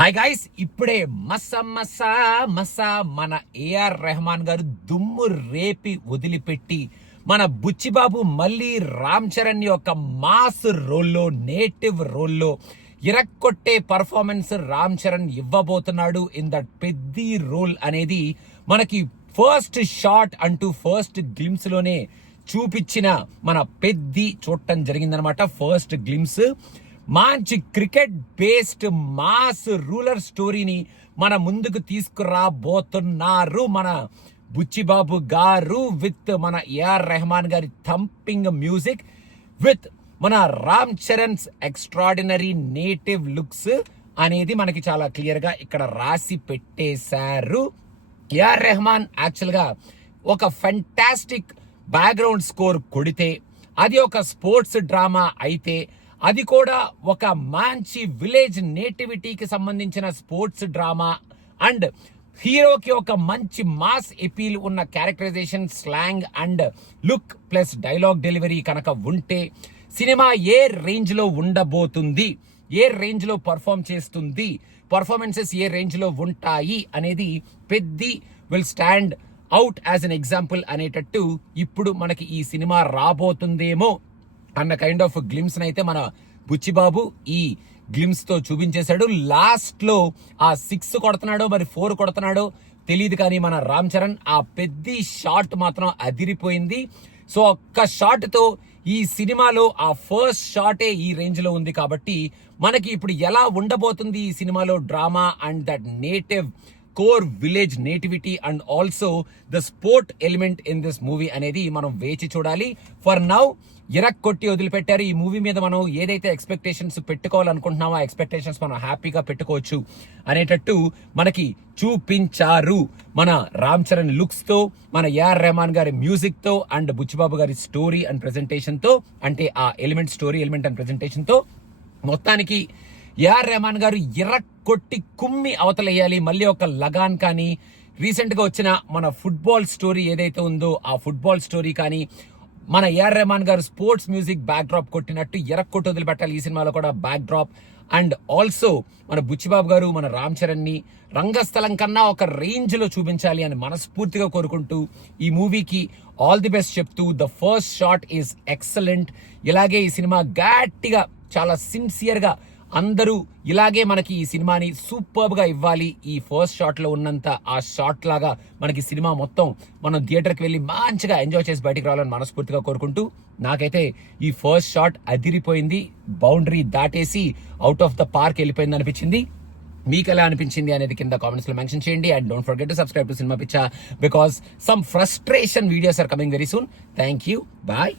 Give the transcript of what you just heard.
Hi guys, ఇప్పుడే మసా మన AR Rahman గారు దుమ్ము రేపి వదిలిపెట్టి మన బుచ్చిబాబు మళ్ళీ రామ్ చరణ్ యొక్క మాస్ రోల్లో, నేటివ్ రోల్లో ఇరక్కొట్టే పర్ఫార్మెన్స్ రామ్ చరణ్ ఇవ్వబోతున్నాడు ఇన్ దట్ పెద్ది రోల్ అనేది మనకి ఫస్ట్ షాట్ అంటూ ఫస్ట్ గ్లిమ్స్ లోనే చూపించిన మన పెద్ది చూడటం జరిగిందనమాట. ఫస్ట్ గ్లిమ్స్ మంచి క్రికెట్ బేస్డ్ మాస్ రూలర్ స్టోరీని మన ముందుకు తీసుకురాబోతున్నారు మన బుచ్చిబాబు గారు విత్ మన ఏఆర్ రెహమాన్ గారి థంపింగ్ మ్యూజిక్ విత్ మన Ram Charan's extraordinary native looks అనేది మనకి చాలా క్లియర్ గా ఇక్కడ రాసి పెట్టేశారు. ఏఆర్ రెహమాన్ యాక్చువల్ గా ఒక ఫెంటాస్టిక్ బ్యాక్గ్రౌండ్ స్కోర్ కొడితే, అది ఒక స్పోర్ట్స్ డ్రామా అయితే, అది కూడా ఒక మంచి విలేజ్ నేటివిటీకి సంబంధించిన స్పోర్ట్స్ డ్రామా అండ్ హీరోకి ఒక మంచి మాస్ ఎపీల్ ఉన్న characterization, slang and look plus dialogue delivery కనుక ఉంటే సినిమా ఏ రేంజ్ లో ఉండబోతుంది, ఏ రేంజ్ లో పర్ఫార్మ్ చేస్తుంది, పర్ఫార్మెన్సెస్ ఏ రేంజ్ లో ఉంటాయి అనేది Peddi will stand out as an example అనేటట్టు ఇప్పుడు మనకి ఈ సినిమా రాబోతుందేమో అన్న కైండ్ ఆఫ్ గ్లిమ్స్ అయితే మన బుచ్చిబాబు ఈ గ్లిమ్స్ తో చూపించేశాడు. లాస్ట్ లో ఆ 6 కొడుతున్నాడో మరి 4 కొడుతున్నాడో తెలియదు, కానీ మన రామ్ చరణ్ ఆ పెద్ద షాట్ మాత్రం అదిరిపోయింది. సో ఒక్క షాట్ తో ఈ సినిమాలో ఆ ఫస్ట్ షాటే ఈ రేంజ్ లో ఉంది కాబట్టి మనకి ఇప్పుడు ఎలా ఉండబోతుంది ఈ సినిమాలో drama and that native core village nativity and also the sport element in this movie అనేది మనం వేచి చూడాలి. ఫర్ నౌ కొట్టి వదిలిపెట్టారు. ఈ మూవీ మీద మనం ఏదైతే ఎక్స్పెక్టేషన్స్ పెట్టుకోవాలనుకుంటున్నామో ఆ ఎక్స్పెక్టేషన్స్ మనం హ్యాపీగా పెట్టుకోవచ్చు అనేటట్టు మనకి చూపించారు. మన రామ్ చరణ్ లుక్స్ తో, మన ఏఆర్ రెహమాన్ గారి మ్యూజిక్ తో అండ్ బుచ్చిబాబు గారి స్టోరీ అండ్ ప్రెజెంటేషన్ తో, అంటే ఆ element story element and presentation తో మొత్తానికి ఏఆర్ రెహమాన్ గారు కొట్టి కుమ్మి అవతలేయాలి. మళ్ళీ ఒక లగాన్ కానీ, రీసెంట్ గా వచ్చిన మన ఫుట్బాల్ స్టోరీ ఏదైతే ఉందో ఆ ఫుట్బాల్ స్టోరీ కానీ, మన ఏఆర్ రెహమాన్ గారు స్పోర్ట్స్ మ్యూజిక్ బ్యాక్ డ్రాప్ కొట్టినట్టు కొట్టి వదిలిపెట్టాలి ఈ సినిమాలో కూడా బ్యాక్ డ్రాప్. అండ్ ఆల్సో మన బుచ్చిబాబు గారు మన రామ్ చరణ్ ని రంగస్థలం కన్నా ఒక రేంజ్ లో చూపించాలి అని మనస్ఫూర్తిగా కోరుకుంటూ ఈ మూవీకి ఆల్ ది బెస్ట్ చెప్తూ, the first shot is excellent. ఇలాగే ఈ సినిమా గట్టిగా చాలా సిన్సియర్ గా అందరూ ఇలాగే మనకి ఈ సినిమాని సూపర్ గా ఇవ్వాలి. ఈ ఫస్ట్ షాట్ లో ఉన్నంత ఆ షాట్ లాగా మనకి సినిమా మొత్తం మనం థియేటర్ కి వెళ్ళి మంచిగా ఎంజాయ్ చేసి బయటికి రావాలని మనస్ఫూర్తిగా కోరుకుంటూ, నాకైతే ఈ ఫస్ట్ షాట్ అదిరిపోయింది. బౌండరీ దాటేసి అవుట్ ఆఫ్ ద పార్క్ వెళ్ళిపోయింది అనిపించింది. మీకు ఎలా అనిపించింది అనేది కింద కామెంట్స్ లో మెన్షన్ చేయండి. And don't forget to subscribe to cinema Pichcha because some frustration videos are coming very soon. Thank you. Bye.